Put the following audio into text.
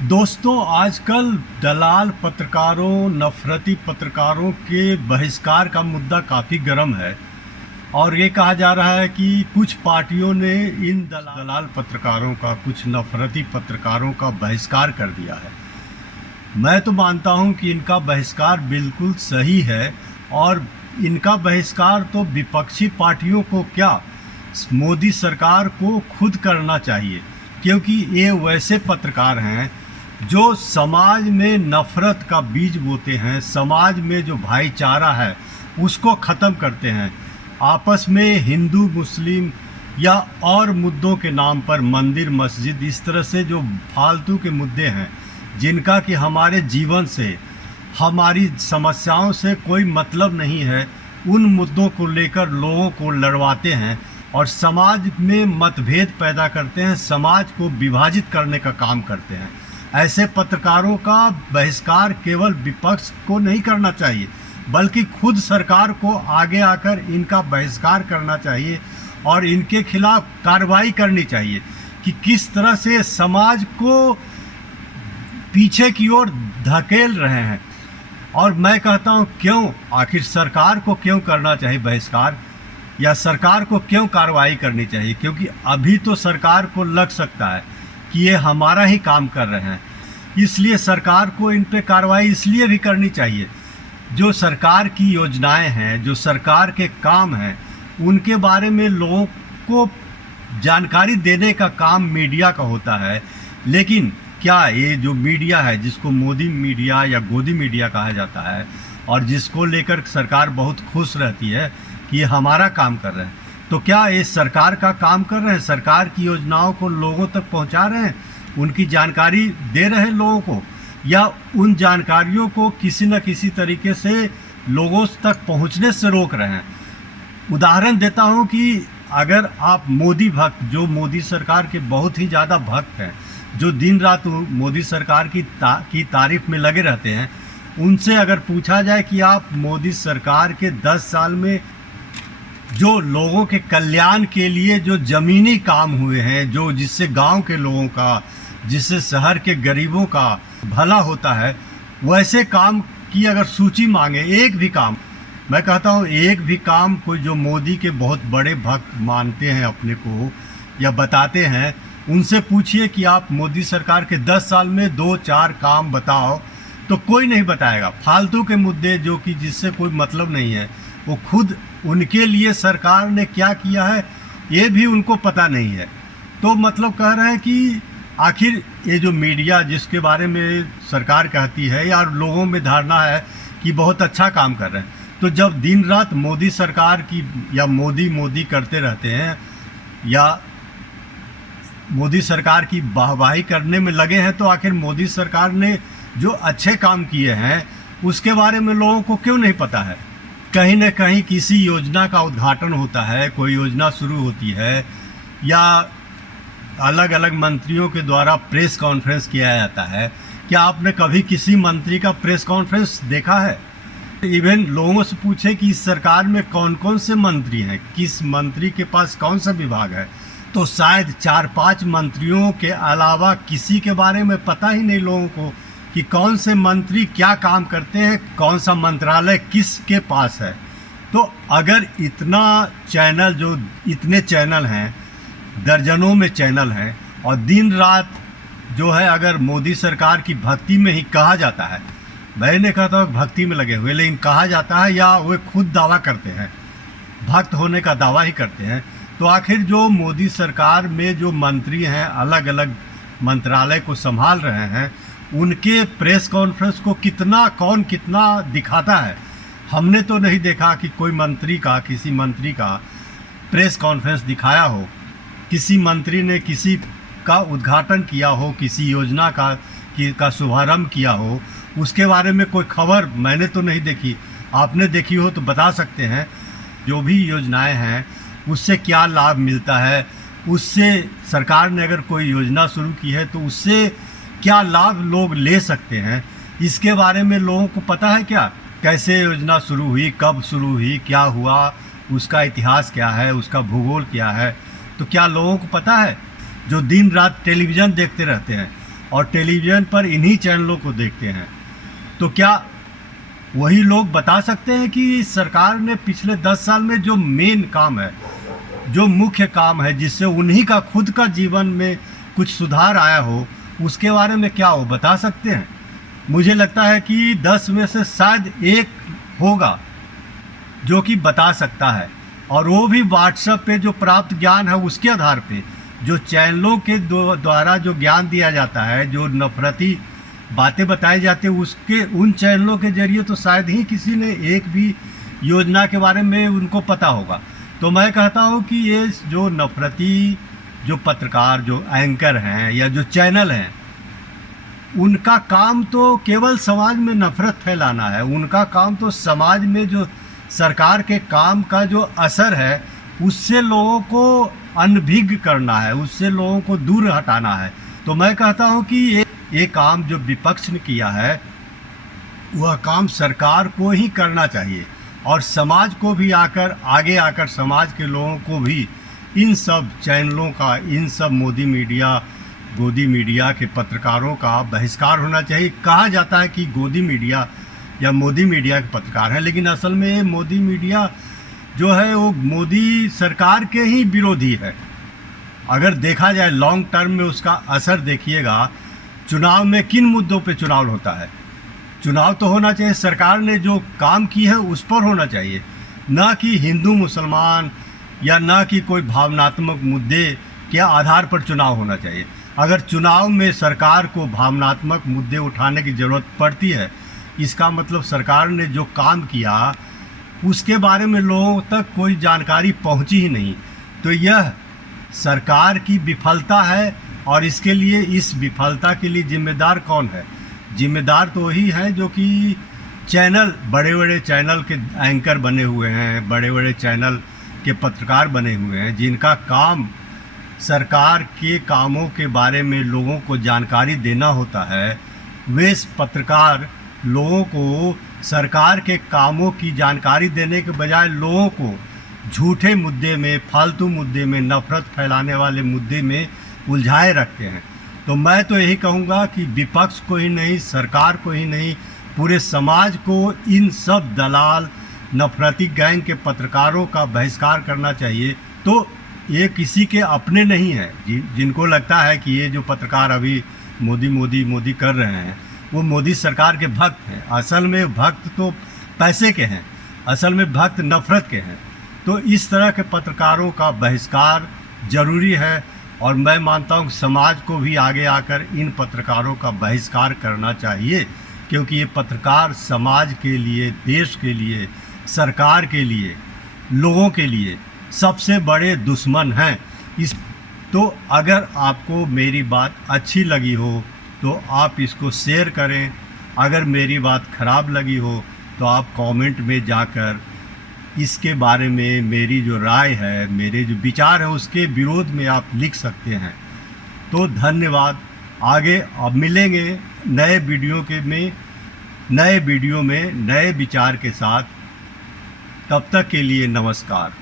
दोस्तों, आजकल दलाल पत्रकारों, नफरती पत्रकारों के बहिष्कार का मुद्दा काफ़ी गर्म है और ये कहा जा रहा है कि कुछ पार्टियों ने इन दलाल पत्रकारों का, कुछ नफरती पत्रकारों का बहिष्कार कर दिया है। मैं तो मानता हूं कि इनका बहिष्कार बिल्कुल सही है और इनका बहिष्कार तो विपक्षी पार्टियों को क्या, मोदी सरकार को खुद करना चाहिए, क्योंकि ये वैसे पत्रकार हैं जो समाज में नफ़रत का बीज बोते हैं, समाज में जो भाईचारा है उसको ख़त्म करते हैं। आपस में हिंदू मुस्लिम या और मुद्दों के नाम पर मंदिर मस्जिद, इस तरह से जो फालतू के मुद्दे हैं जिनका कि हमारे जीवन से, हमारी समस्याओं से कोई मतलब नहीं है, उन मुद्दों को लेकर लोगों को लड़वाते हैं और समाज में मतभेद पैदा करते हैं, समाज को विभाजित करने का काम करते हैं। ऐसे पत्रकारों का बहिष्कार केवल विपक्ष को नहीं करना चाहिए, बल्कि खुद सरकार को आगे आकर इनका बहिष्कार करना चाहिए और इनके खिलाफ कार्रवाई करनी चाहिए कि किस तरह से समाज को पीछे की ओर धकेल रहे हैं। और मैं कहता हूं, क्यों, आखिर सरकार को क्यों करना चाहिए बहिष्कार, या सरकार को क्यों कार्रवाई करनी चाहिए? क्योंकि अभी तो सरकार को लग सकता है कि ये हमारा ही काम कर रहे हैं, इसलिए सरकार को इन पे कार्रवाई इसलिए भी करनी चाहिए। जो सरकार की योजनाएं हैं, जो सरकार के काम हैं, उनके बारे में लोगों को जानकारी देने का काम मीडिया का होता है। लेकिन क्या ये जो मीडिया है, जिसको मोदी मीडिया या गोदी मीडिया कहा जाता है और जिसको लेकर सरकार बहुत खुश रहती है कि ये हमारा काम कर रहे हैं, तो क्या ये सरकार का काम कर रहे हैं? सरकार की योजनाओं को लोगों तक पहुंचा रहे हैं, उनकी जानकारी दे रहे हैं लोगों को, या उन जानकारियों को किसी न किसी तरीके से लोगों तक पहुंचने से रोक रहे हैं? उदाहरण देता हूं कि अगर आप मोदी भक्त, जो मोदी सरकार के बहुत ही ज़्यादा भक्त हैं, जो दिन रात मोदी सरकार की तारीफ में लगे रहते हैं, उनसे अगर पूछा जाए कि आप मोदी सरकार के 10 साल में जो लोगों के कल्याण के लिए जो ज़मीनी काम हुए हैं, जो जिससे गांव के लोगों का, जिससे शहर के गरीबों का भला होता है, वैसे काम की अगर सूची मांगे, एक भी काम, मैं कहता हूँ एक भी काम कोई जो मोदी के बहुत बड़े भक्त मानते हैं अपने को या बताते हैं, उनसे पूछिए कि आप मोदी सरकार के 10 साल में 2-4 काम बताओ, तो कोई नहीं बताएगा। फालतू के मुद्दे जो कि जिससे कोई मतलब नहीं है, वो खुद उनके लिए सरकार ने क्या किया है ये भी उनको पता नहीं है। तो मतलब कह रहे हैं कि आखिर ये जो मीडिया, जिसके बारे में सरकार कहती है या लोगों में धारणा है कि बहुत अच्छा काम कर रहे हैं, तो जब दिन रात मोदी सरकार की या मोदी करते रहते हैं या मोदी सरकार की वाहवाही करने में लगे हैं, तो आखिर मोदी सरकार ने जो अच्छे काम किए हैं उसके बारे में लोगों को क्यों नहीं पता है? कहीं न कहीं किसी योजना का उद्घाटन होता है, कोई योजना शुरू होती है, या अलग अलग मंत्रियों के द्वारा प्रेस कॉन्फ्रेंस किया जाता है। क्या आपने कभी किसी मंत्री का प्रेस कॉन्फ्रेंस देखा है? इवन लोगों से पूछे कि इस सरकार में कौन कौन से मंत्री हैं, किस मंत्री के पास कौन सा विभाग है, तो शायद 4-5 मंत्रियों के अलावा किसी के बारे में पता ही नहीं लोगों को कि कौन से मंत्री क्या काम करते हैं, कौन सा मंत्रालय किसके पास है। तो अगर इतना चैनल, जो इतने चैनल हैं, दर्जनों में चैनल हैं, और दिन रात जो है अगर मोदी सरकार की भक्ति में ही कहा जाता है, मैं नहीं कहता हूँ भक्ति में लगे हुए, लेकिन कहा जाता है या वे खुद दावा करते हैं, भक्त होने का दावा ही करते हैं, तो आखिर जो मोदी सरकार में जो मंत्री हैं, अलग अलग मंत्रालय को संभाल रहे हैं, उनके प्रेस कॉन्फ्रेंस को कौन कितना दिखाता है? हमने तो नहीं देखा कि कोई मंत्री का, किसी मंत्री का प्रेस कॉन्फ्रेंस दिखाया हो, किसी मंत्री ने किसी का उद्घाटन किया हो, किसी योजना का शुभारंभ किया हो, उसके बारे में कोई खबर मैंने तो नहीं देखी। आपने देखी हो तो बता सकते हैं। जो भी योजनाएं हैं उससे क्या लाभ मिलता है, उससे सरकार ने अगर कोई योजना शुरू की है तो उससे क्या लाभ लोग ले सकते हैं, इसके बारे में लोगों को पता है क्या? कैसे योजना शुरू हुई, कब शुरू हुई, क्या हुआ, उसका इतिहास क्या है, उसका भूगोल क्या है, तो क्या लोगों को पता है? जो दिन रात टेलीविज़न देखते रहते हैं, और टेलीविज़न पर इन्हीं चैनलों को देखते हैं। तो क्या वही लोग बता सकते हैं कि सरकार ने पिछले 10 साल में जो मेन काम है, जो मुख्य काम है, जिससे उन्हीं का खुद का जीवन में कुछ सुधार आया हो, उसके बारे में क्या वो बता सकते हैं? मुझे लगता है कि 10 में से शायद एक होगा जो कि बता सकता है, और वो भी व्हाट्सएप पे जो प्राप्त ज्ञान है उसके आधार पे, जो चैनलों के द्वारा जो ज्ञान दिया जाता है, जो नफरती बातें बताई जाती है, उसके उन चैनलों के जरिए तो शायद ही किसी ने एक भी योजना के बारे में उनको पता होगा। तो मैं कहता हूँ कि ये जो नफरती जो पत्रकार, जो एंकर हैं या जो चैनल हैं, उनका काम तो केवल समाज में नफरत फैलाना है। उनका काम तो समाज में जो सरकार के काम का जो असर है उससे लोगों को अनभिज्ञ करना है, उससे लोगों को दूर हटाना है। तो मैं कहता हूं कि ये काम जो विपक्ष ने किया है वह काम सरकार को ही करना चाहिए, और समाज को भी आगे आकर समाज के लोगों को भी इन सब चैनलों का, इन सब मोदी मीडिया, गोदी मीडिया के पत्रकारों का बहिष्कार होना चाहिए। कहा जाता है कि गोदी मीडिया या मोदी मीडिया के पत्रकार हैं, लेकिन असल में ये मोदी मीडिया जो है वो मोदी सरकार के ही विरोधी है। अगर देखा जाए लॉन्ग टर्म में उसका असर देखिएगा, चुनाव में किन मुद्दों पे चुनाव होता है? चुनाव तो होना चाहिए सरकार ने जो काम की है उस पर होना चाहिए, ना कि हिंदू मुसलमान या ना कि कोई भावनात्मक मुद्दे के आधार पर चुनाव होना चाहिए। अगर चुनाव में सरकार को भावनात्मक मुद्दे उठाने की ज़रूरत पड़ती है, इसका मतलब सरकार ने जो काम किया उसके बारे में लोगों तक कोई जानकारी पहुंची ही नहीं। तो यह सरकार की विफलता है, और इसके लिए, इस विफलता के लिए जिम्मेदार कौन है? जिम्मेदार तो वही है जो कि चैनल, बड़े बड़े चैनल के एंकर बने हुए हैं, बड़े बड़े चैनल के पत्रकार बने हुए हैं, जिनका काम सरकार के कामों के बारे में लोगों को जानकारी देना होता है। वे पत्रकार लोगों को सरकार के कामों की जानकारी देने के बजाय लोगों को झूठे मुद्दे में, फालतू मुद्दे में, नफरत फैलाने वाले मुद्दे में उलझाए रखते हैं। तो मैं तो यही कहूँगा कि विपक्ष को ही नहीं, सरकार को ही नहीं, पूरे समाज को इन सब दलाल, नफरती गैंग के पत्रकारों का बहिष्कार करना चाहिए। तो ये किसी के अपने नहीं हैं, जिनको लगता है कि ये जो पत्रकार अभी मोदी मोदी मोदी कर रहे हैं वो मोदी सरकार के भक्त हैं। असल में भक्त तो पैसे के हैं, असल में भक्त नफरत के हैं। तो इस तरह के पत्रकारों का बहिष्कार ज़रूरी है, और मैं मानता हूँ समाज को भी आगे आकर इन पत्रकारों का बहिष्कार करना चाहिए, क्योंकि ये पत्रकार समाज के लिए, देश के लिए, सरकार के लिए, लोगों के लिए सबसे बड़े दुश्मन हैं। तो अगर आपको मेरी बात अच्छी लगी हो तो आप इसको शेयर करें। अगर मेरी बात ख़राब लगी हो तो आप कमेंट में जाकर इसके बारे में मेरी जो राय है, मेरे जो विचार हैं, उसके विरोध में आप लिख सकते हैं। तो धन्यवाद। आगे अब मिलेंगे नए वीडियो में नए विचार के साथ। तब तक के लिए नमस्कार।